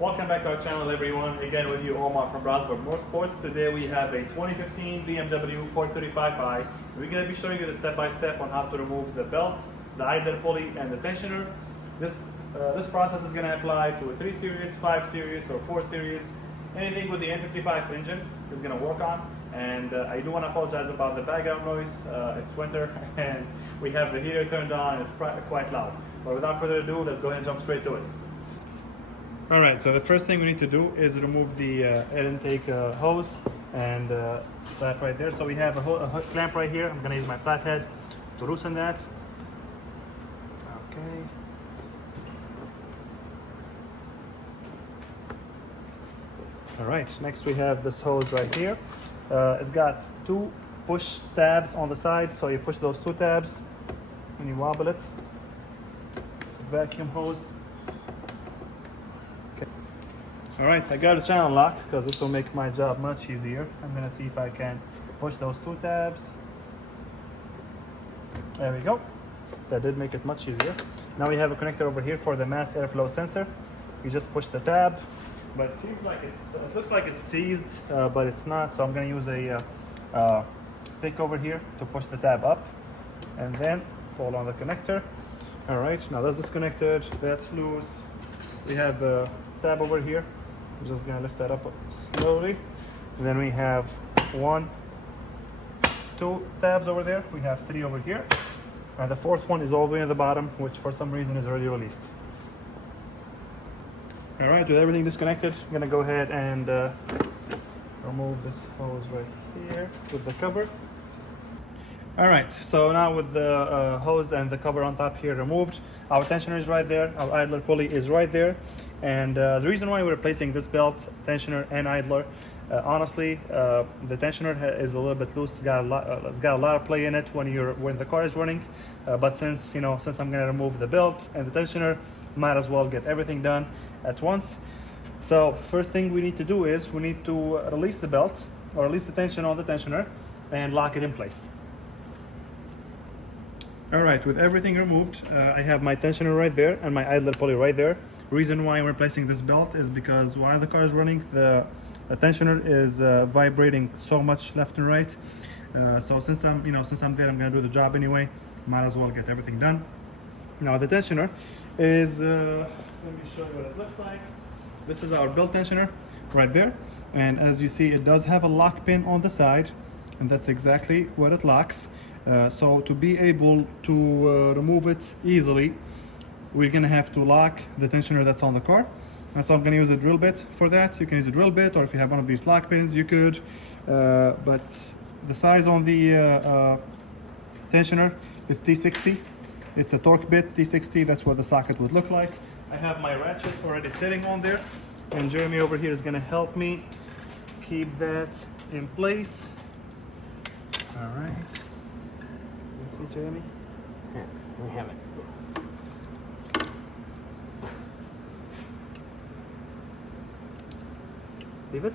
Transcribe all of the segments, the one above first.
Welcome back to our channel, everyone. Again with you, Omar from Brownsburg Motorsports. Today we have a 2015 BMW 435i. We're going to be showing you the step-by-step on how to remove the belt, the idler pulley, and the tensioner. This process is going to apply to a 3 Series, 5 Series, or 4 Series. Anything with the N55 engine is going to work on. And I do want to apologize about the background noise. It's winter and we have the heater turned on and it's quite loud. But without further ado, let's go ahead and jump straight to it. Alright, so the first thing we need to do is remove the air intake hose and that right there. So we have a clamp right here. I'm going to use my flathead to loosen that. Okay. Alright, next we have this hose right here. It's got 2 push tabs on the side, so you push those 2 tabs and you wobble it. It's a vacuum hose. Okay. Alright, I got a channel lock because this will make my job much easier. I'm going to see if I can push those 2 tabs. There we go. That did make it much easier. Now we have a connector over here for the mass airflow sensor. You just push the tab. But it seems like it looks like it's seized, but it's not. So I'm going to use a pick over here to push the tab up, and then pull on the connector. All right, now that's disconnected. That's loose. We have the tab over here. I'm just going to lift that up slowly. And then we have 1, 2 tabs over there. We have 3 over here, and the 4th one is all the way at the bottom, which for some reason is already released. All right, with everything disconnected, I'm gonna go ahead and remove this hose right here with the cover. All right, so now with the hose and the cover on top here removed, our tensioner is right there, our idler pulley is right there. And the reason why we're replacing this belt, tensioner and idler, honestly, the tensioner is a little bit loose. It's got a lot of play in it when the car is running. But since I'm gonna remove the belt and the tensioner, might as well get everything done at once. So first thing we need to do is we need to release the belt or release the tension on the tensioner and lock it in place. All right, with everything removed, I have my tensioner right there and my idler pulley right there. Reason why I'm replacing this belt is because while the car is running, the tensioner is vibrating so much left and right. So since I'm there, I'm gonna do the job anyway. Might as well get everything done. Now the tensioner is, let me show you what it looks like. This is our belt tensioner right there. And as you see, it does have a lock pin on the side, and that's exactly what it locks. So to be able to remove it easily, we're gonna have to lock the tensioner that's on the car. And so I'm gonna use a drill bit for that. You can use a drill bit, or if you have one of these lock pins, you could. But the size on the tensioner is T60. It's a torque bit, T60, that's what the socket would look like. I have my ratchet already sitting on there, and Jeremy over here is gonna help me keep that in place. All right. You see, Jeremy? Yeah, we have it. Leave it.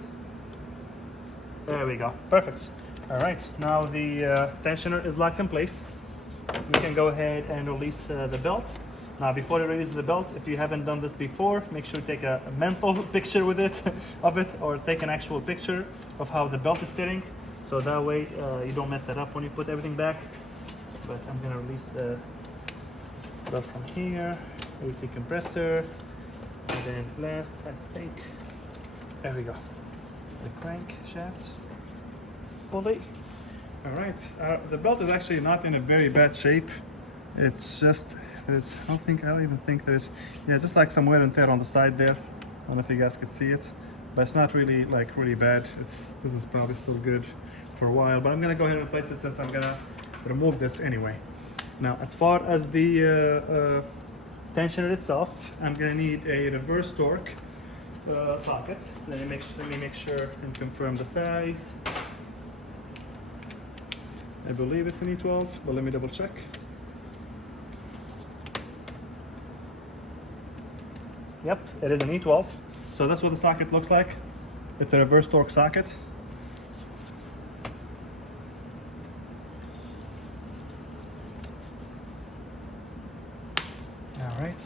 There we go, perfect. All right, now the tensioner is locked in place. We can go ahead and release the belt. Now before you release the belt, if you haven't done this before, make sure you take a mental picture with it, or take an actual picture of how the belt is sitting, so that way you don't mess it up when you put everything back. But I'm gonna release the belt from here, AC compressor, and then last, I think, there we go, the crank shaft, pulley. All right, the belt is actually not in a very bad shape. It's just, I don't even think there's, yeah, just like some wear and tear on the side there. I don't know if you guys could see it, but it's not really really bad. This is probably still good for a while, but I'm gonna go ahead and replace it since I'm gonna remove this anyway. Now, as far as the tensioner itself, I'm gonna need a reverse torque socket. Let me make sure and confirm the size. I believe it's an E12, but let me double check. Yep, it is an E12. So that's what the socket looks like. It's a reverse torque socket. All right.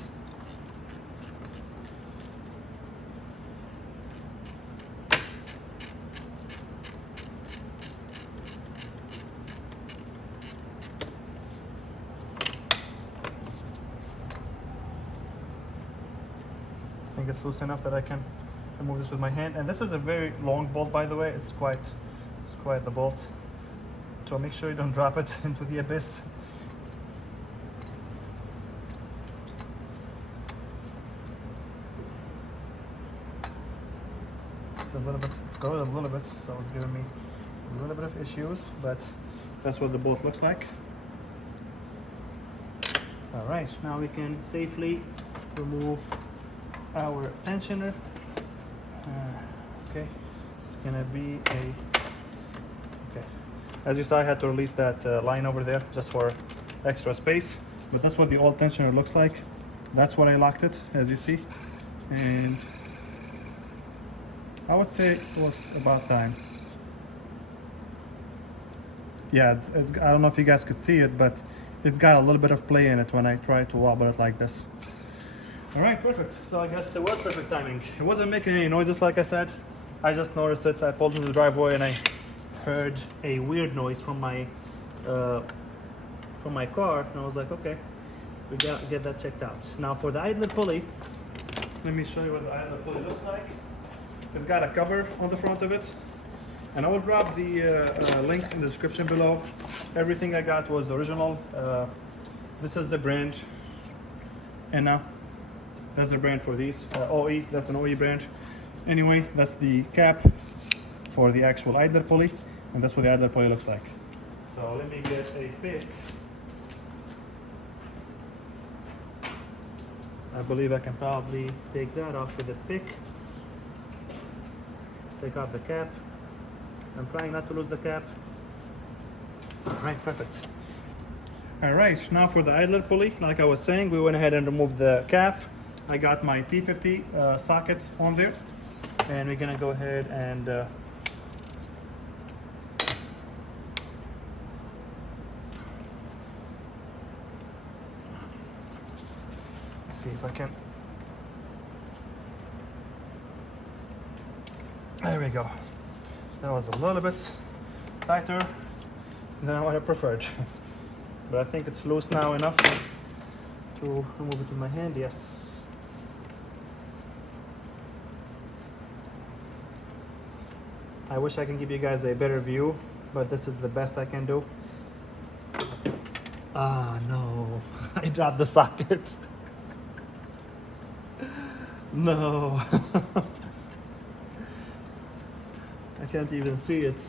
think it's loose enough that I can remove this with my hand. And this is a very long bolt, by the way. It's quite the bolt. So make sure you don't drop it into the abyss. It's going a little bit, so it's giving me a little bit of issues, but that's what the bolt looks like. All right, now we can safely remove our tensioner. Okay, it's gonna be okay. As you saw, I had to release that line over there just for extra space, but that's what the old tensioner looks like. That's what I locked it, as you see, and I would say it was about time. Yeah, I don't know if you guys could see it, but it's got a little bit of play in it when I try to wobble it like this. All right, perfect. So I guess it was perfect timing. It wasn't making any noises, like I said. I just noticed it. I pulled into the driveway and I heard a weird noise from my car, and I was like, okay, we gotta get that checked out. Now for the idler pulley, let me show you what the idler pulley looks like. It's got a cover on the front of it, and I will drop the links in the description below. Everything I got was original. This is the brand, and now that's the brand for these. OE, that's an OE brand. Anyway, that's the cap for the actual idler pulley, and that's what the idler pulley looks like. So let me get a pick. I believe I can probably take that off with a pick. Take off the cap. I'm trying not to lose the cap. All right, perfect. All right, now for the idler pulley, like I was saying, we went ahead and removed the cap. I got my T50 socket on there, and we're gonna go ahead and see if I can. There we go. That was a little bit tighter than what I preferred. But I think it's loose now enough to remove it with my hand. Yes. I wish I can give you guys a better view, but this is the best I can do. Ah, no. I dropped the socket. No. I can't even see it.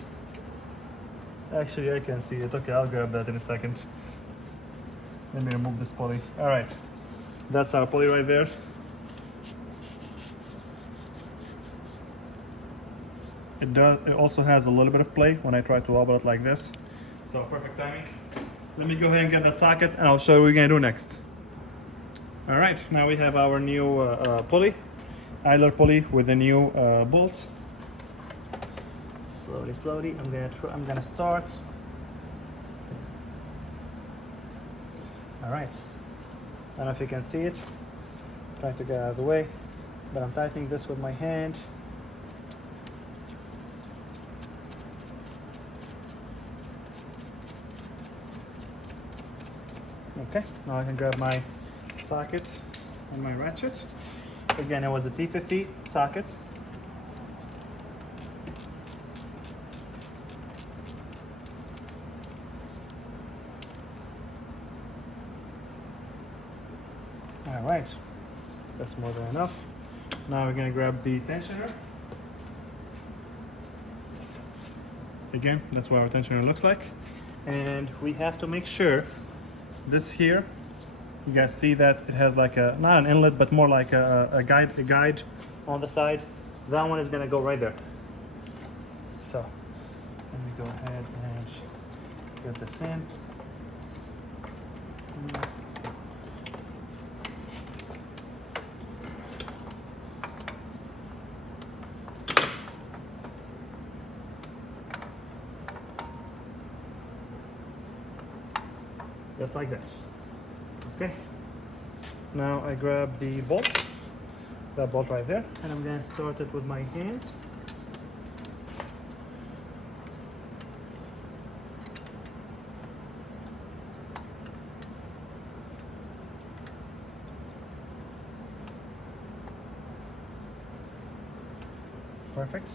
Actually, I can see it. Okay, I'll grab that in a second. Let me remove this pulley. All right, that's our pulley right there. It also has a little bit of play when I try to wobble it like this. So perfect timing. Let me go ahead and get that socket, and I'll show you what we're gonna do next. All right, now we have our new pulley, idler pulley with a new bolt. Slowly, I'm gonna start. All right, I don't know if you can see it. I'm trying to get out of the way, but I'm tightening this with my hand. Okay, now I can grab my socket and my ratchet. Again, it was a T50 socket. All right, that's more than enough. Now we're gonna grab the tensioner. Again, that's what our tensioner looks like. And we have to make sure this here, you guys see that it has like a, not an inlet, but more like a guide on the side. That one is gonna go right there. So let me go ahead and get this in. Just like that. Okay. Now I grab the bolt, that bolt right there, and I'm gonna start it with my hands. Perfect.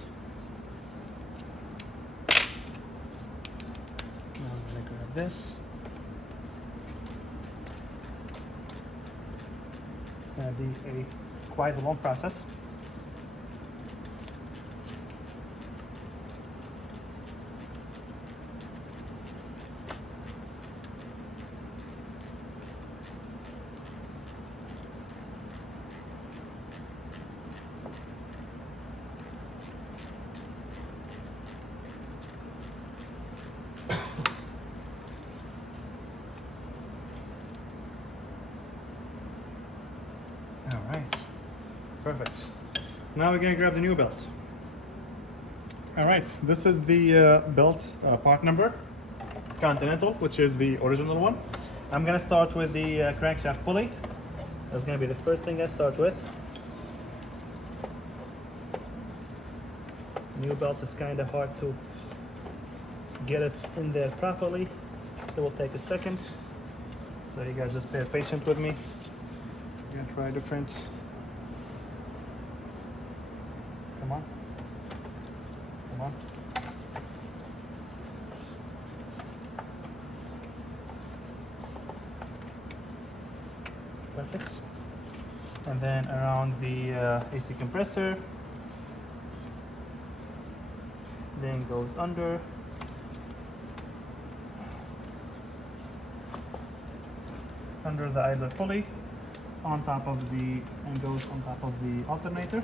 Now I'm gonna grab this. It's gonna be a quite a long process. All right, perfect. Now we're gonna grab the new belt. All right, this is the belt part number, Continental, which is the original one. I'm gonna start with the crankshaft pulley. That's gonna be the first thing I start with. New belt is kind of hard to get it in there properly. It will take a second, so you guys just be patient with me. I'm gonna try different. Come on. Come on. Perfect. And then around the AC compressor. Then goes under. Under the idler pulley. On top of the, and goes on top of the alternator.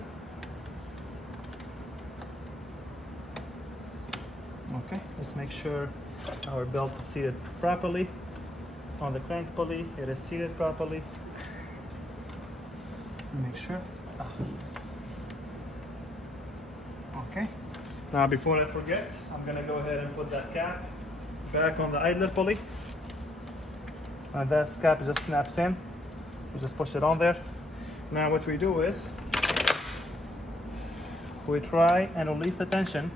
Okay, let's make sure our belt is seated properly. On the crank pulley, it is seated properly. Make sure. Okay, now before I forget, I'm gonna go ahead and put that cap back on the idler pulley. And that cap just snaps in. We just push it on there. Now what we do is we try and release the tension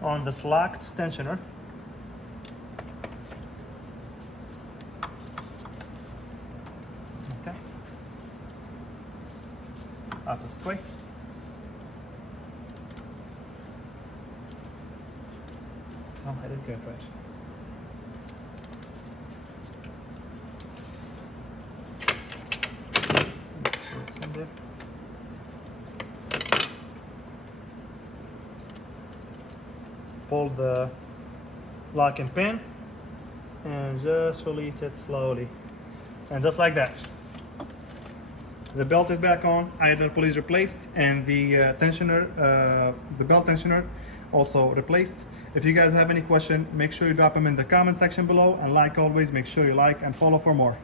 on this locked tensioner. Okay. Opposite way. Oh, I didn't get it right. Pull the lock and pin and just release it slowly, and just like that. The belt is back on, idler pulley is replaced, and the tensioner, the belt tensioner also replaced. If you guys have any question, make sure you drop them in the comment section below, and like always, make sure you like and follow for more.